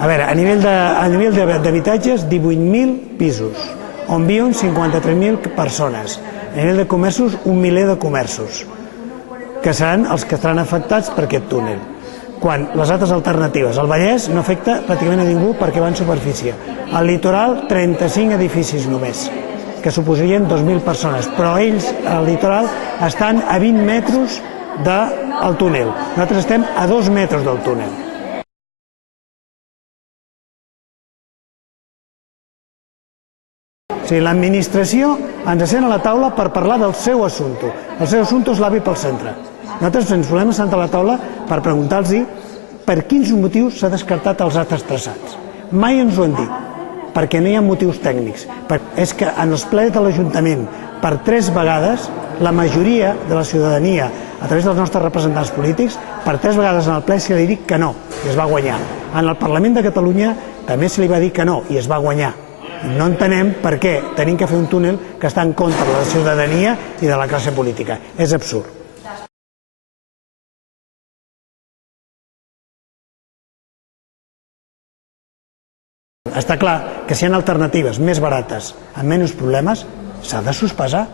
A veure, a nivell d'habitatges, 18.000 pisos, on viuen 53.000 persones. A nivell de comerços, 1 miler de comerços, que seran els que estaran afectats per aquest túnel. Quan les altres alternatives, el Vallès no afecta pràcticament a ningú perquè va en superfície. Al litoral, 35 edificis només, que suposarien 2.000 persones, però ells, al litoral, estan a 20 metres del túnel. Nosaltres estem a 2 metres del túnel. O sigui, l'administració ens sent a la taula per parlar del seu assumpte. El seu assumpte és l'AVI pel centre. Nosaltres ens volem assentar a la taula per preguntar-los per quins motius s'ha descartat els altres traçats. Mai ens ho han dit, perquè no hi ha motius tècnics. És que en els plens de l'Ajuntament, per 3 vegades, la majoria de la ciutadania, a través dels nostres representants polítics, per 3 vegades en el ple se li ha dit que no, i es va guanyar. En el Parlament de Catalunya també se li va dir que no, i es va guanyar. No entenem per què tenim que fer un túnel que està en contra de la ciutadania i de la classe política. És absurd. Està clar que si hi ha alternatives més barates, amb menys problemes, s'ha de sospesar.